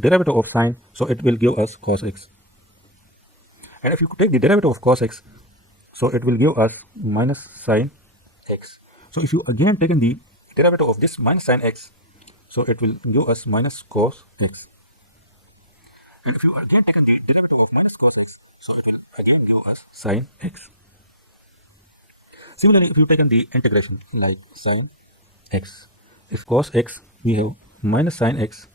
derivative of sine, so it will give us cos x. And if you take the derivative of cos x, so it will give us minus sine x. So if you again taken the derivative of this minus sine x, so it will give us minus cos x. And if you again taken the derivative of minus cos x, so it will again give us sine x. Similarly, if you taken the integration like sine x, if cos x, we have minus sine x,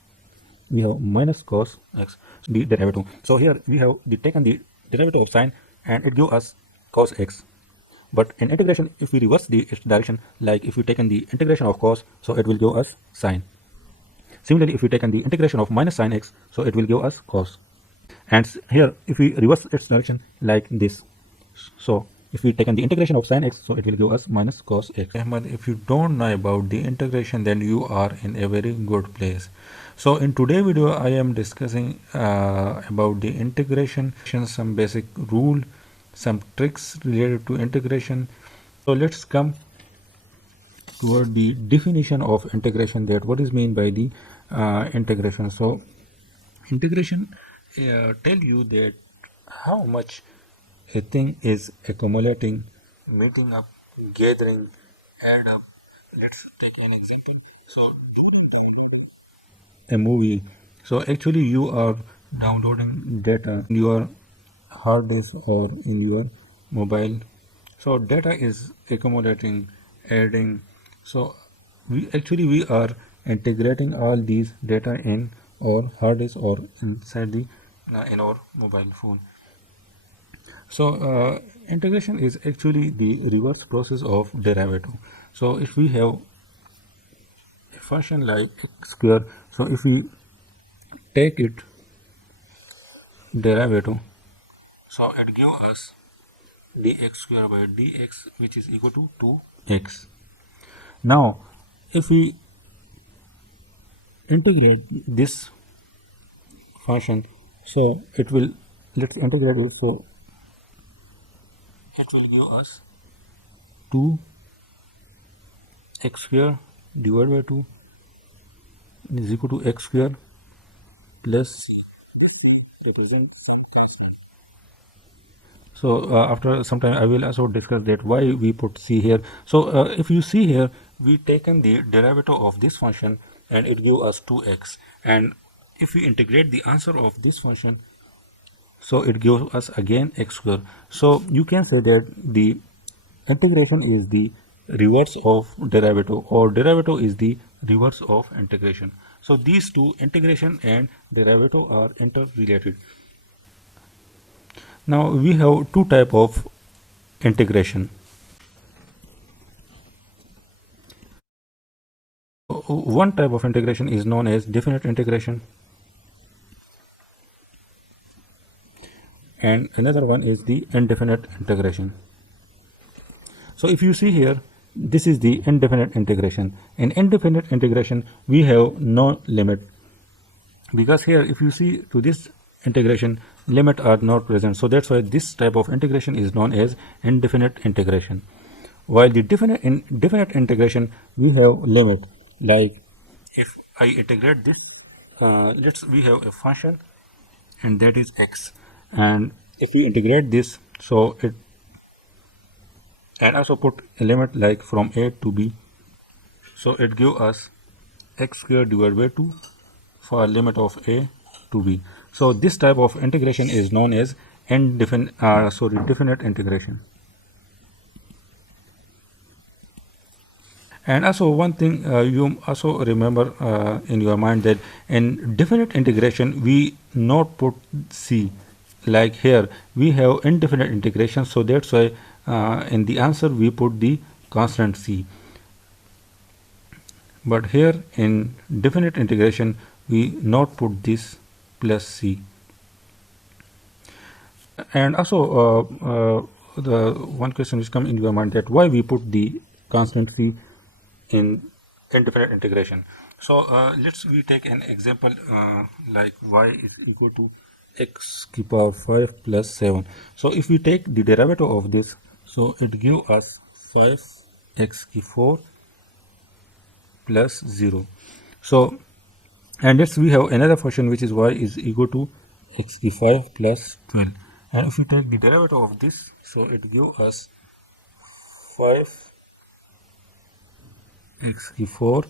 we have minus cos x, the derivative. So here we have taken the derivative of sine and it gives us cos x. But in integration, if we reverse the its direction, like if we taken the integration of cos, so it will give us sine. Similarly, if we taken the integration of minus sine x, so it will give us cos. And here, if we reverse its direction like this, so if we taken the integration of sine x, so it will give us minus cos x. Ahmad, if you don't know about the integration, then you are in a very good place. So in today's video, I am discussing about the integration, some basic rule, some tricks related to integration. So let's come toward the definition of integration, that what is meant by the integration. So integration tell you that how much a thing is accumulating, meeting up, gathering, add up. Let's take an example. So a movie. So actually you are downloading data in your hard disk or in your mobile. So data is accumulating, adding. So we are integrating all these data in our hard disk or inside the in our mobile phone. So integration is actually the reverse process of derivative. So if we have a function like x square, so if we take it derivative, so it gives us dx square by dx, which is equal to 2x. Now if we integrate this function, so it will, let's integrate it, so it will give us 2x square divided by 2 is equal to x square plus c. Represent some constant. So after some time I will also discuss that why we put c here. So if you see here, we taken the derivative of this function and it gives us 2x, and if we integrate the answer of this function, so it gives us again x square. So you can say that the integration is the reverse of derivative, or derivative is the reverse of integration. So these two, integration and derivative, are interrelated. Now we have two type of integration. One type of integration is known as definite integration, and another one is the indefinite integration. So if you see here, this is the indefinite integration. In indefinite integration, we have no limit, because here if you see to this integration, limit are not present. So that's why this type of integration is known as indefinite integration. While the definite integration, we have limit. Like if I integrate this, we have a function and that is x, and if we integrate this, so it, and also put a limit like from a to b, so it gives us x square divided by 2 for a limit of a to b. So this type of integration is known as definite integration. And also one thing you also remember in your mind, that in definite integration we not put c. Like here we have indefinite integration, so that's why in the answer we put the constant c. But here in definite integration we not put this plus c. And also the one question which come in your mind, that why we put the constant c in indefinite integration. So we take an example like y is equal to x to the power 5 plus 7. So if we take the derivative of this, so it gives us 5x to the 4 plus 0. So And next we have another function which is y is equal to x cube 5 plus 12, and if we take the derivative of this, so it gives us 5 x cube 4.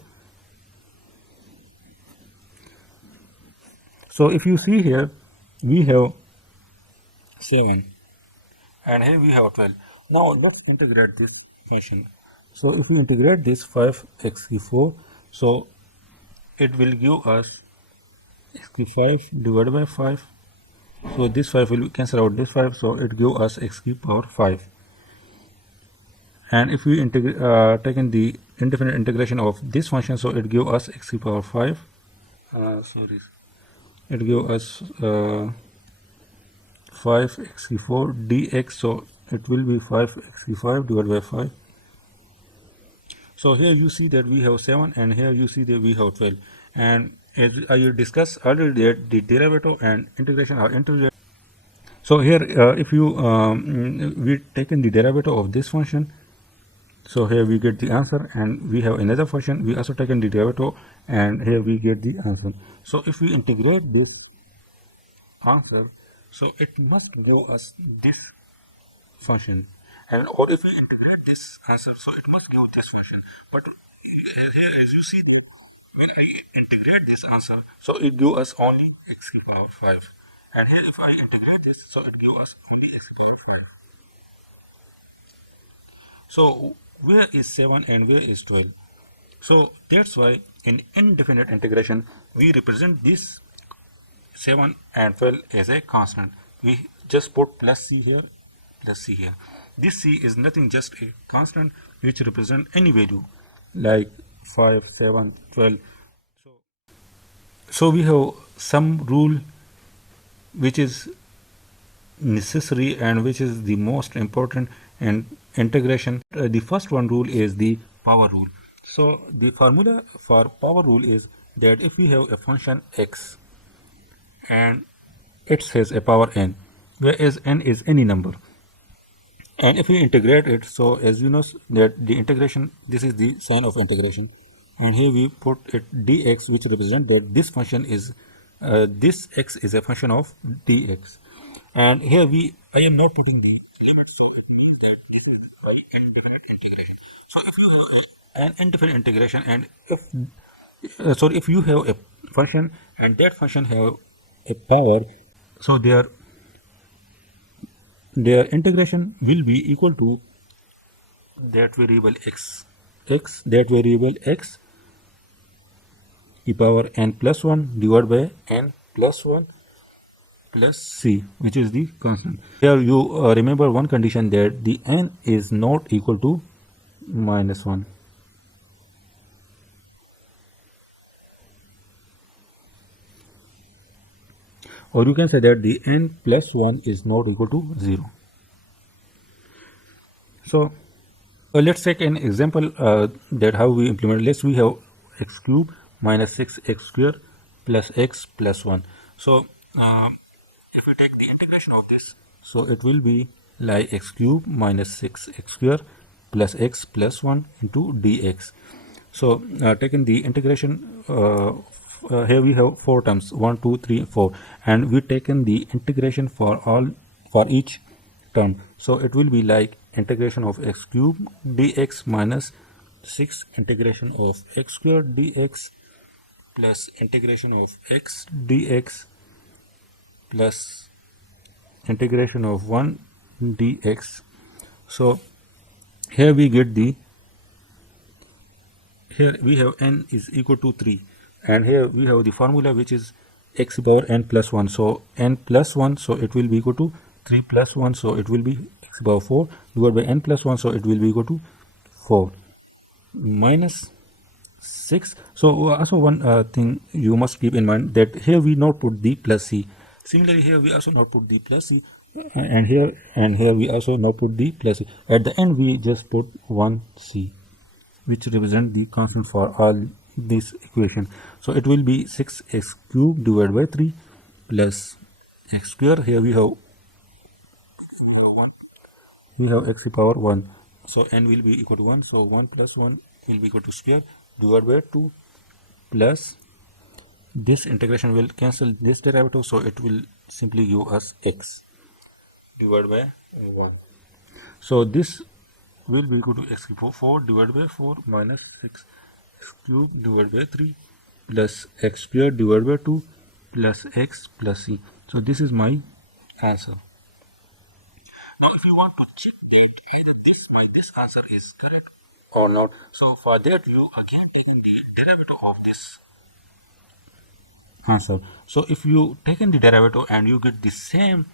So if you see here, we have 7 and here we have 12. Now let's integrate this function. So if we integrate this 5x cube 4, so it will give us x cube 5 divided by 5. So this 5 will cancel out this 5, so it gives us x cube power 5. And if we take in the indefinite integration of this function, so it gives us x cube power 5. Sorry, it gives us 5x cube 4 dx, so it will be 5x cube 5 divided by 5. So here you see that we have 7 and here you see that we have 12, and as I discussed earlier that the derivative and integration are interrelated. So here if you we taken the derivative of this function, so here we get the answer, and we have another function, we also taken the derivative, and here we get the answer. So if we integrate this answer, so it must give us this function, and or if we integrate this answer, so it must give this function. But here as you see, when I integrate this answer, so it gives us only x to the power 5, and here if I integrate this, so it gives us only x to the power 5. So where is 7 and where is 12? So that's why in indefinite integration we represent this 7 and 12 as a constant. We just put plus c here, plus c here. This c is nothing, just a constant which represent any value like 5, 7, 12. So we have some rule which is necessary and which is the most important in integration. The first one rule is the power rule. So the formula for power rule is that if we have a function x and it has a power n, whereas n is any number, and if we integrate it, so as you know that the integration, this is the sign of integration, and here we put it dx, which represent that this function is this x is a function of dx, and here I am not putting the limit, so it means that this is by indefinite integration. So if you have an indefinite integration, and if if you have a function and that function have a power, so their integration will be equal to that variable x, that variable x e power n plus 1 divided by n plus 1 plus c, which is the constant. Here you remember one condition, that the n is not equal to minus 1. Or you can say that the n plus 1 is not equal to 0. So let's take an example that how we implement. Let's we have x cube minus 6x square plus x plus 1. So if we take the integration of this, so it will be like x cube minus 6x square plus x plus 1 into dx. So taking the integration, here we have 4 terms, 1, 2, 3, 4, and we taken the integration for each term. So it will be like integration of x cube dx minus 6 integration of x square dx plus integration of x dx plus integration of 1 dx. So here we get here we have n is equal to 3, and here we have the formula which is x power n plus 1. So n plus 1, so it will be equal to 3 plus 1, so it will be x power 4 divided by n plus 1, so it will be equal to 4 minus 6. So also one thing you must keep in mind, that here we not put the plus c. Similarly here we also not put the plus c, and here we also not put the plus c. At the end we just put 1c, which represent the constant for all this equation. So it will be 6x cube divided by 3 plus x square. Here we have x to the power 1, so n will be equal to 1, so 1 plus 1 will be equal to square divided by 2 plus this integration will cancel this derivative, so it will simply give us x divided by 1. So this will be equal to x cube 4 divided by 4 minus x cube divided by 3 plus x square divided by 2 plus x plus c. So this is my answer. Now if you want to check it either this answer is correct or not, so for that you again taking the derivative of this answer. So if you taken the derivative and you get the same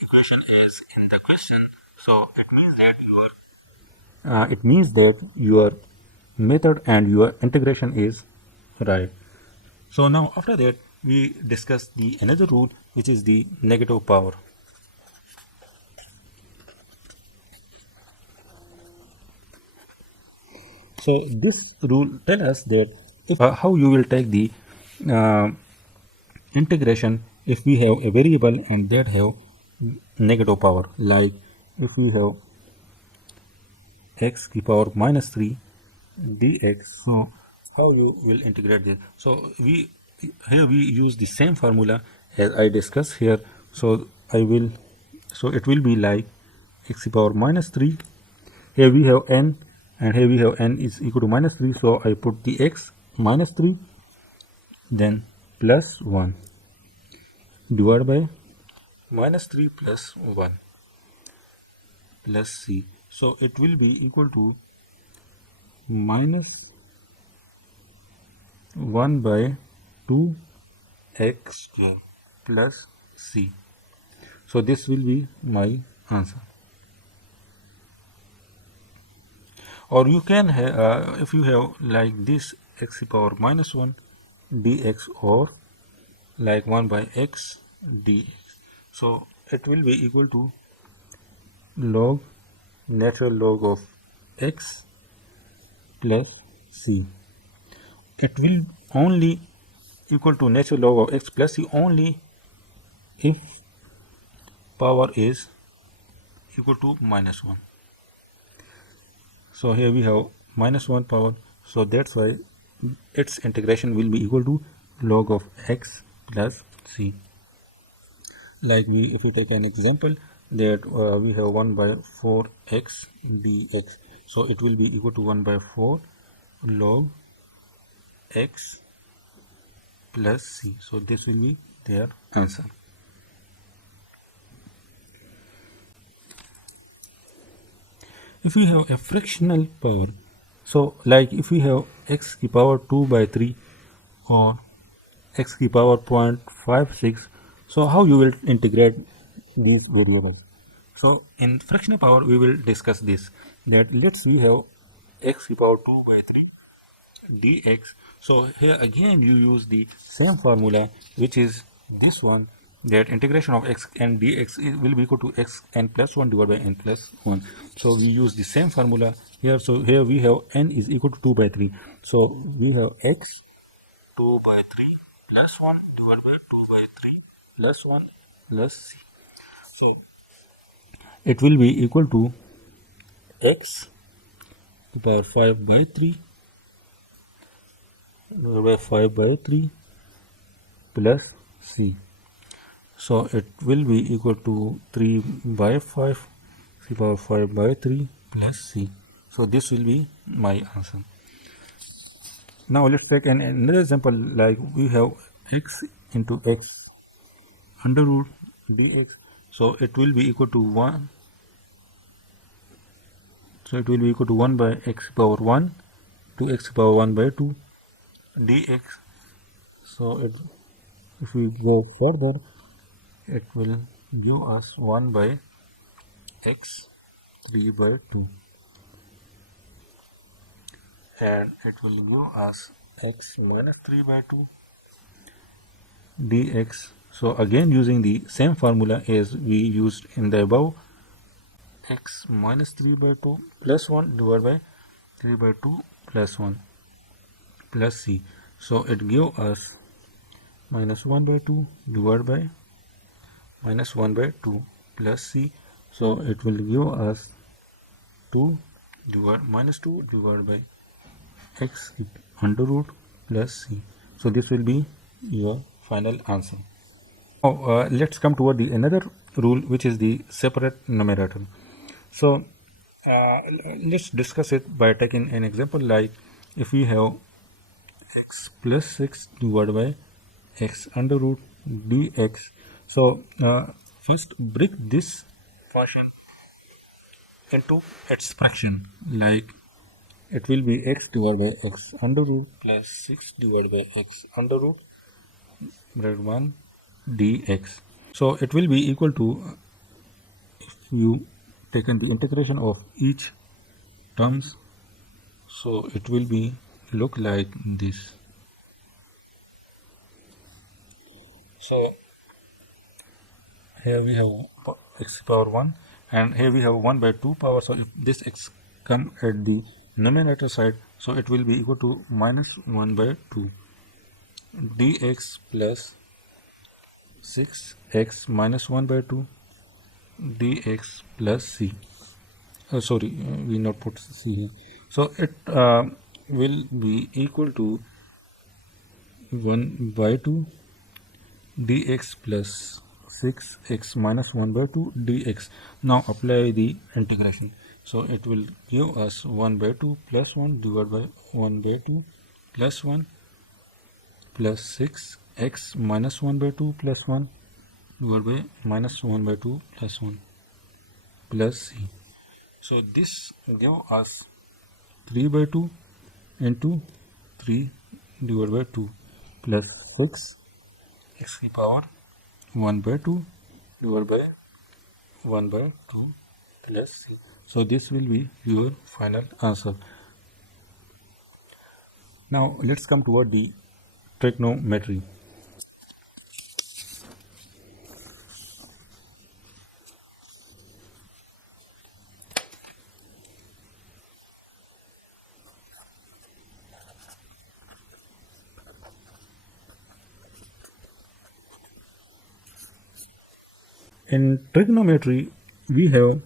equation is in the question, so it means that your method and your integration is right. So now after that we discuss the another rule, which is the negative power. So this rule tell us that if how you will take the uh, integration if we have a variable and that have negative power, like if we have x to the power minus 3 dx. So how you will integrate this? So here we use the same formula as I discussed here. So it will be like x to the power minus 3. Here we have n and here we have n is equal to minus 3. So I put the x minus 3 then plus 1 divided by minus 3 plus 1 plus c. So it will be equal to minus 1 by 2 x square plus c. So this will be my answer. Or you can have, if you have like this x to the power minus 1 dx, or like 1 by x dx. So it will be equal to log natural log of x plus c. It will only equal to natural log of x plus c only if power is equal to minus 1. So here we have minus 1 power, so that's why its integration will be equal to log of x plus c. Like if we take an example that we have 1 by 4x dx, so it will be equal to 1 by 4 log x plus c. So this will be their answer. If we have a fractional power, so like if we have x to the power 2 by 3 or x to the power 0.56, so how you will integrate these variables? So in fractional power we will discuss this, that let's we have x to the power 2 by 3 dx. So here again you use the same formula, which is this one, that integration of x and dx will be equal to x n plus 1 divided by n plus 1. So we use the same formula here. So here we have n is equal to 2 by 3. So we have x 2 by 3 plus 1 divided by 2 by 3 plus 1 plus c. So it will be equal to x to the power 5 by 3 divided by 5 by 3 plus c. So it will be equal to 3 by 5 to the power 5 by 3 plus c. So this will be my answer. Now let's take another example, like we have x into x under root dx. So it will be equal to 1. So it will be equal to 1 by x power 1 to x power 1 by 2 dx. So if we go further, it will give us 1 by x 3 by 2, and it will give us x minus 3 by 2 dx. So again using the same formula as we used in the above, x minus 3 by 2 plus 1 divided by 3 by 2 plus 1 plus c. So it gives us minus 1 by 2 divided by minus 1 by 2 plus c. So it will give us 2 minus 2 divided by x under root plus c. So this will be your final answer. Now let's come toward the another rule, which is the separate numerator. So let's discuss it by taking an example, like if we have x plus 6 divided by x under root dx. So first break this function into its fraction, like it will be x divided by x under root plus 6 divided by x under root bracket 1 dx. So it will be equal to, if you taken the integration of each terms, so it will be look like this. So here we have x power 1, and here we have 1 by 2 power. So if this x come at the numerator side, so it will be equal to minus 1 by 2 dx plus 6x minus 1 by 2 dx plus c. Sorry, we not put c here. So it will be equal to 1 by 2 dx plus 6x minus 1 by 2 dx. Now apply the integration. So it will give us 1 by 2 plus 1 divided by 1 by 2 plus 1 plus 6x minus 1 by 2 plus 1 divided by minus 1 by 2 plus 1 plus c. So this give us 3 by 2 into 3 divided by 2 plus 6 x to the power 1 by 2 divided by 1 by 2 plus c. So this will be your final answer. Now let's come toward the trigonometry. In trigonometry, we have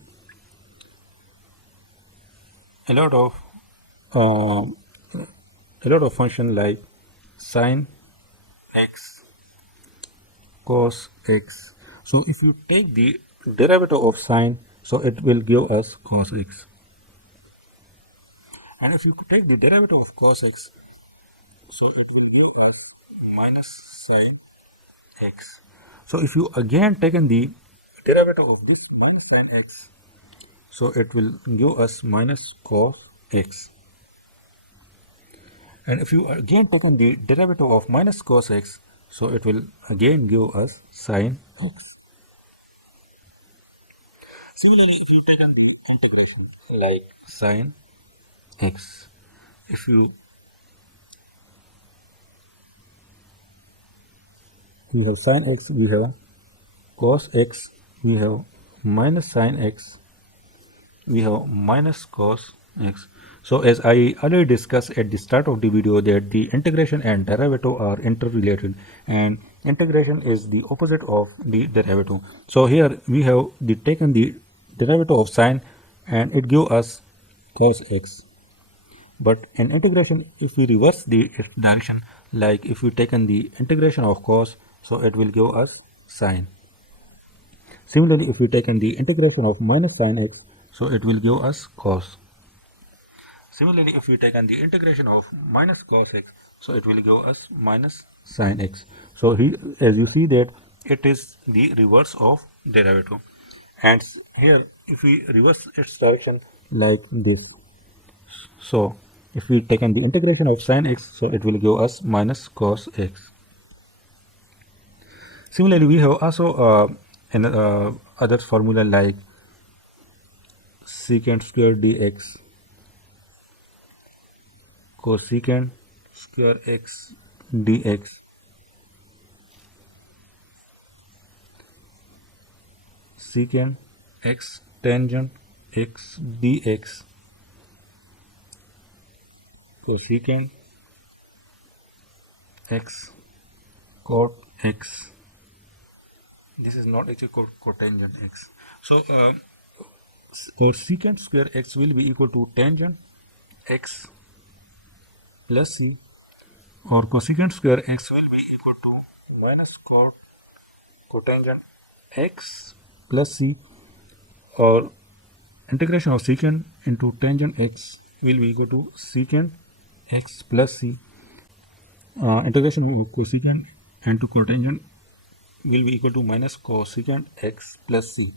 a lot of uh, function like sine x, cos x. So if you take the derivative of sine, so it will give us cos x. And if you take the derivative of cos x, so it will give us minus sine x. So if you again taken the derivative of this sine x, so it will give us minus cos x. And if you again taken the derivative of minus cos x, so it will again give us sine x. Similarly, if you taken the integration like sine x, if you we have sine x, we have cos x, we have minus sine x, we have minus cos x. So as I already discussed at the start of the video, that the integration and derivative are interrelated, and integration is the opposite of the derivative. So here we have taken the derivative of sine, and it gives us cos x. But in integration, if we reverse the direction, like if we taken the integration of cos, so it will give us sine. Similarly, if we taken the integration of minus sine x, so it will give us cos. Similarly, if we taken the integration of minus cos x, so it will give us minus sine x. So as you see that it is the reverse of derivative. And here, if we reverse its direction like this, so if we taken the integration of sine x, so it will give us minus cos x. Similarly, we have also other formula like secant square dx, cosecant square x dx, secant x tangent x dx, cosecant x cot x. This is not actually cotangent x. So secant square x will be equal to tangent x plus c or cosecant square x will be equal to minus cotangent x plus c, or integration of secant into tangent x will be equal to secant x plus c. Integration of cosecant into cotangent will be equal to minus cosecant x plus c.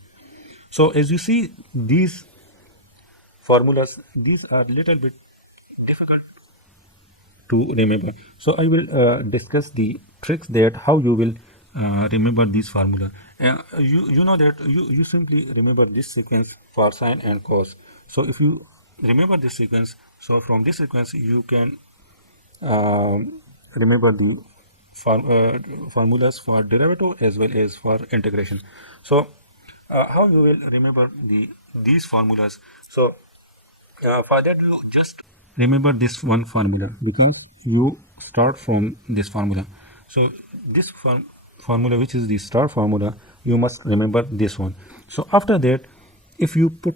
So as you see, these formulas, these are little bit difficult to remember. So I will discuss the tricks that how you will remember this formula. You know that you simply remember this sequence for sine and cos. So if you remember this sequence, so from this sequence you can remember the formulas for derivative as well as for integration. So how you will remember these formulas? So for that, you just remember this one formula, because you start from this formula. So this formula, which is the star formula, you must remember this one. So after that, if you put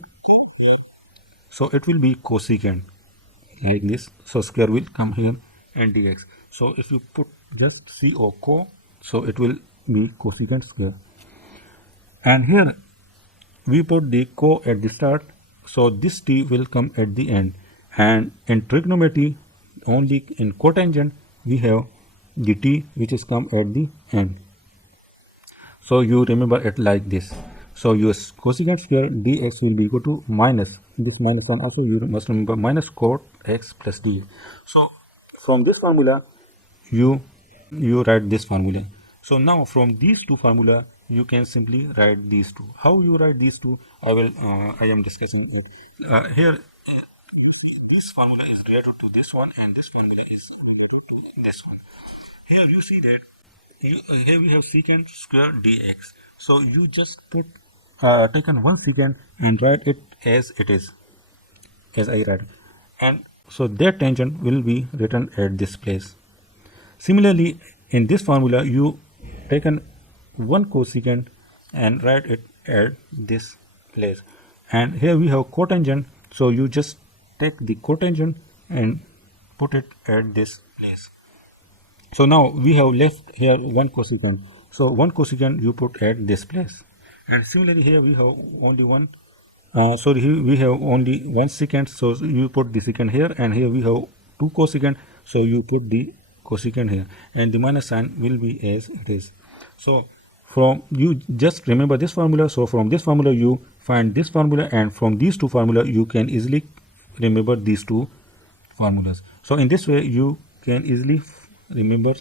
so it will be cosecant like this. So square will come here and dx. So if you put just c or co, so it will be cosecant square. And here we put the co at the start, so this t will come at the end. And in trigonometry, only in cotangent we have the t which is come at the end. So you remember it like this. So your cosecant square dx will be equal to minus this minus one. Also you must remember minus cot x plus d. So from this formula you write this formula. So now from these two formula you can simply write these two. How you write these two, I am discussing it here. This formula is related to this one, and this formula is related to this one. Here you see that here we have secant square dx. So you just put taken one secant and write it as it is, as I write, and so that tangent will be written at this place. Similarly, in this formula, you taken one cosecant and write it at this place. And here we have cotangent, so you just take the cotangent and put it at this place. So now we have left here one cosecant. So one cosecant you put at this place. And similarly here we have only one. Here we have only one secant, so you put the secant here, and here we have two cosecant, so you put the cosecant here, and the minus sign will be as it is. So from you just remember this formula. So from this formula you find this formula, and from these two formula you can easily remember these two formulas. So in this way you can easily remember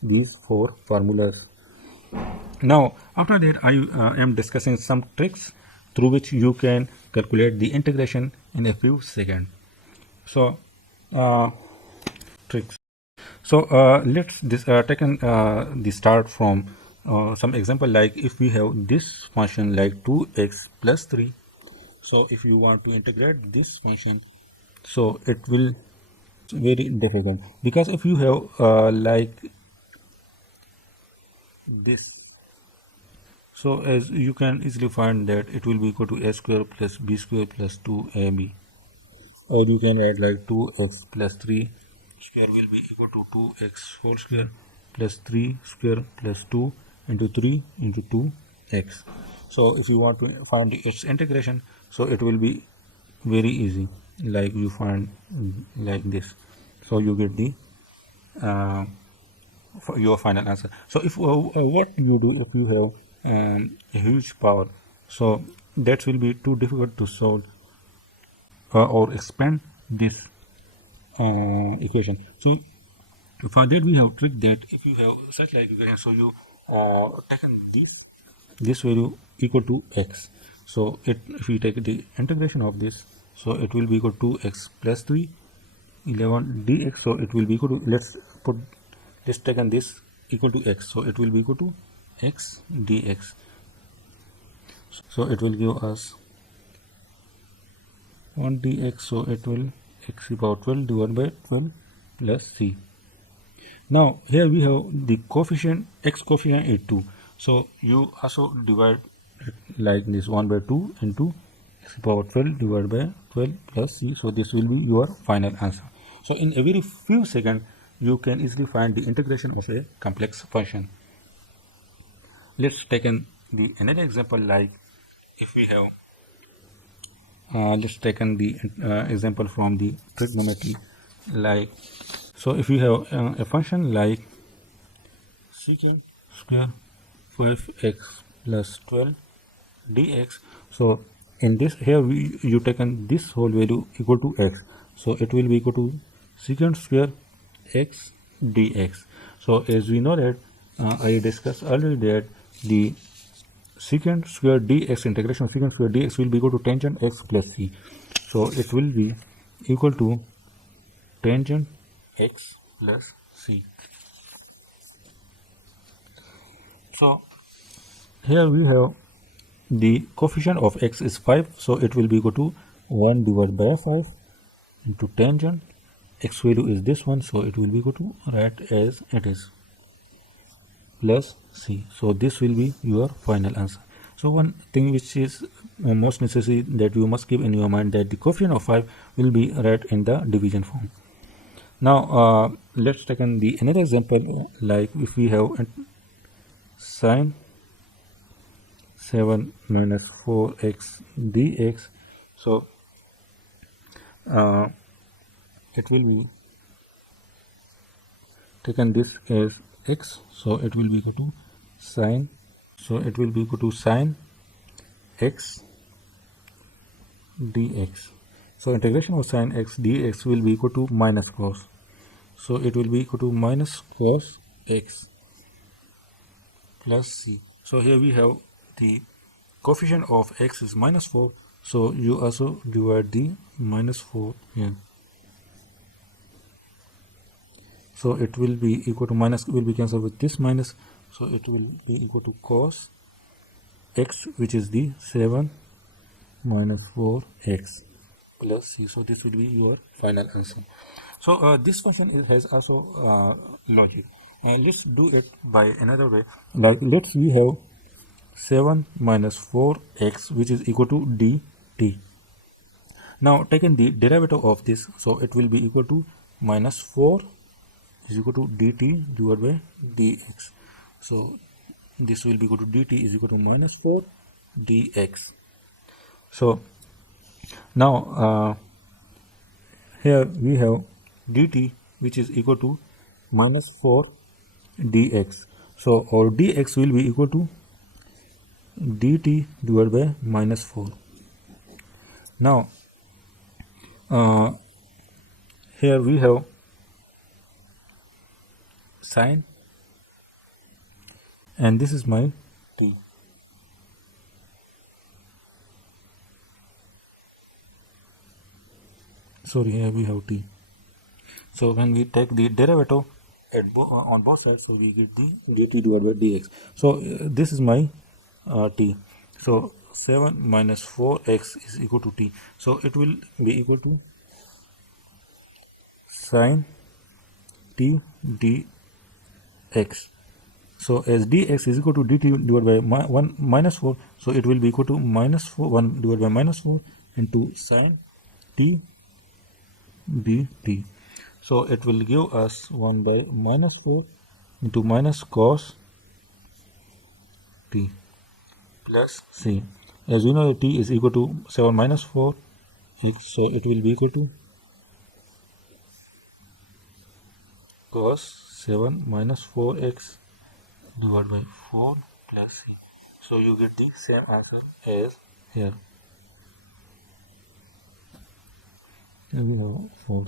these four formulas. Now after that I am discussing some tricks through which you can calculate the integration in a few seconds. So tricks. So let's take the start from some example, like if we have this function like 2x plus 3. So if you want to integrate this function, so it will very difficult, because if you have like this, so as you can easily find that it will be equal to a square plus b square plus 2ab, or you can write like 2x plus 3 square will be equal to 2x whole square plus 3 square plus 2 into 3 into 2x. So if you want to find its integration, so it will be very easy, like you find like this. So you get the your final answer. So if what you do if you have a huge power, so that will be too difficult to solve or expand this equation. So for that we have trick that if you have such like equation, so you taken this value equal to x. So if we take the integration of this, so it will be equal to x plus 3 11 dx. So it will be equal to, let's taken this equal to x, so it will be equal to x dx. So it will give us 1 dx, so it will x about 12 divided by 12 plus c. Now here we have the coefficient, x coefficient is 2, so you also divide it like this, 1 by 2 into x power 12 divided by 12 plus c. So this will be your final answer. So in a very few seconds you can easily find the integration of a complex function. Let's take the another example, like if we have let's take the example from the trigonometry, like so if we have a function like secant square 5x plus 12 dx. So in this here you taken this whole value equal to x, so it will be equal to secant square x dx. So as we know that I discussed earlier that the secant square dx, integration of secant square dx will be equal to tangent x plus c. So it will be equal to tangent x plus c. So here we have the coefficient of x is 5, so it will be equal to 1 divided by 5 into tangent x value is this one, so it will be equal to right as it is plus c. So this will be your final answer. So one thing which is most necessary that you must keep in your mind, that the coefficient of 5 will be right in the division form. Now let's take the another example, like if we have sine 7 minus 4x dx. So it will be taken this as x, so it will be equal to sine, so it will be equal to sine x dx. So integration of sine x dx will be equal to minus cos, so it will be equal to minus cos x plus c. So here we have the coefficient of x is minus 4, so you also divide the minus 4 here. So it will be equal to minus will be cancelled with this minus, so it will be equal to cos x, which is the 7 minus 4x plus c. So this will be your final answer. So this function has also logic, and let's do it by another way. Like let's we have 7 minus 4x, which is equal to dt. Now taking the derivative of this, so it will be equal to minus 4 is equal to dt divided by dx. So this will be equal to dt is equal to minus 4 dx. So now here we have dt, which is equal to minus 4 dx. So our dx will be equal to dt divided by minus 4. Now here we have sine, and this is my t. Sorry, here we have t. So when we take the derivative at on both sides, so we get the dt divided by dx. So this is my t. So 7 minus 4x is equal to t. So it will be equal to sine t dx. So as dx is equal to dt divided by 1 minus 4, so it will be equal to minus 4 1 divided by minus 4 into sine t dt. So it will give us 1 by minus 4 into minus cos t plus c. As you know, t is equal to 7 minus 4 x, so it will be equal to cos 7 minus 4x divided by 4 plus c. So you get the same answer as here. Here we have 4.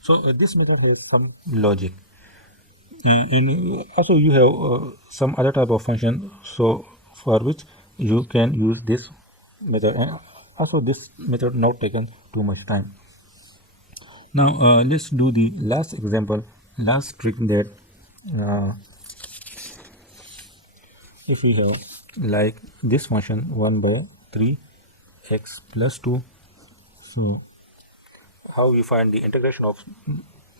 So this method has some logic, and also you have some other type of function, so for which you can use this method, and also this method not taken too much time. Now let's do the last example, last trick, that if we have like this function 1 by 3x plus 2, so how we find the integration of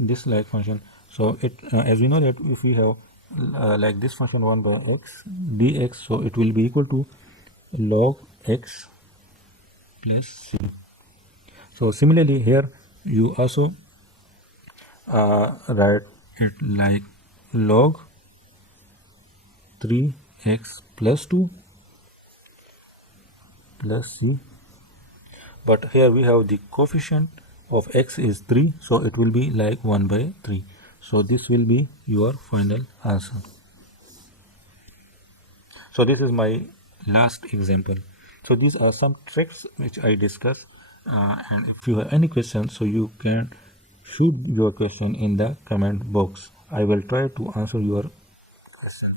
this like function. So it as we know that if we have like this function 1 by x dx, so it will be equal to log x plus c. So similarly here you also write it like log 3x plus 2 plus c, but here we have the coefficient of x is 3, so it will be like 1 by 3. So this will be your final answer. So this is my last example. So these are some tricks which I discussed, and if you have any questions, so you can shoot your question in the comment box. I will try to answer your question.